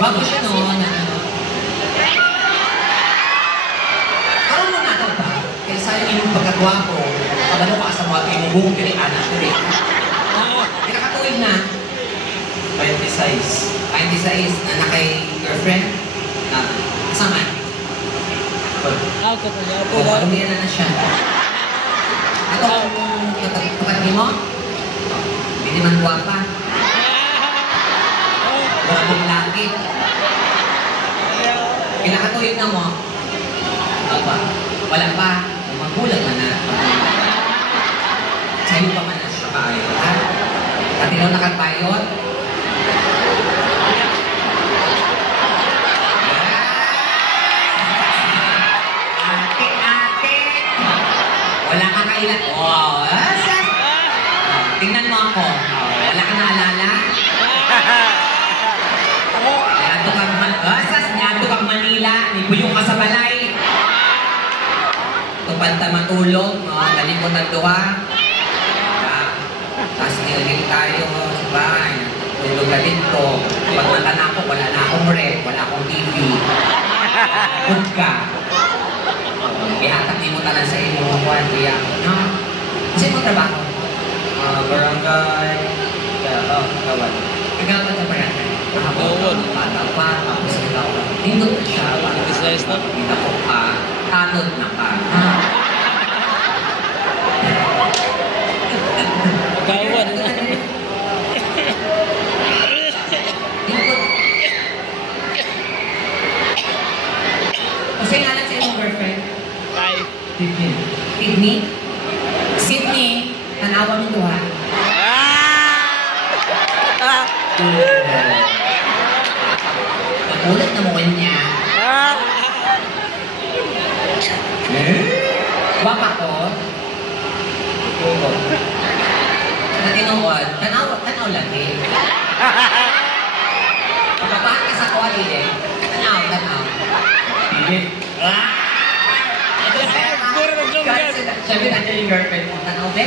Bago siya noon na ano. Karoon mo na ito ba? Kaya sa'yo yung pagkagwapo, kabalo ka sa mga tinubong, kini anak ko rin. Kinakatuwid na. 26. 26 na nakay-girlfriend. Kasama. O, palumiyan na siya. Ito ang tukat mo? Hindi man guwapa. Wala mong laki. Kinakatuwid na mo. Wala pa. Magbulag ka na. Sa'yo pa man na siya kayo, ha? Katinaw na katbayot. Ate! Wala ka kailan. Wow! Tingnan mo ako. Wala ka naalala? Nyado kang Manila. Nibuyong ka sa balay. Tupad ta matulog. Talikot at duha. Tapos nilagay tayo sa bahay. Tulog na dito. Pag mata na ako, wala na akong rep. Wala akong TV. Good ka. Ihatap niyo mo talang sa inyo. Kaya, no? Kasi mo trabaho? Barangay. Kawan. Kagawan sa barangay. Nakapagod. Bata pa. Tapos ikaw. Nindot na siya. Kita ko pa. Tanod na ka. Kawan. Kasi nga lang sa iyong girlfriend? Ay. Sydney? Sydney, tanawa mo ito ha? Nagulat na mo niya. Wapa ko? Natinood, tanaw lang eh. Pagkapahan ka sa kuha dili, tanaw. Dili. Sabi nandiyan yung girlfriend mo, tanaw na.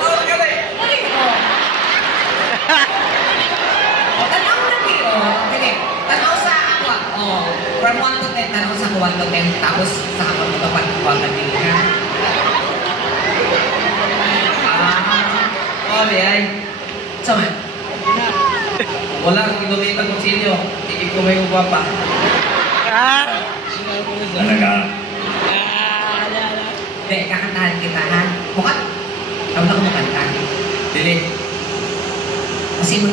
Oh, gabi. Tanaw na kayo. Sige, tanaw sa ako. Oh, from 1 to 10, tanaw sa 1 to 10. Tapos sa ako ito pag-1 na din ka. Oli ay. Sama. Wala akong inumita kung sinyo. Hindi ko may guwapa. Talaga. Hindi, kakantahan kita ha. Bukat. Tawag na ko makanta. Dili. Kasi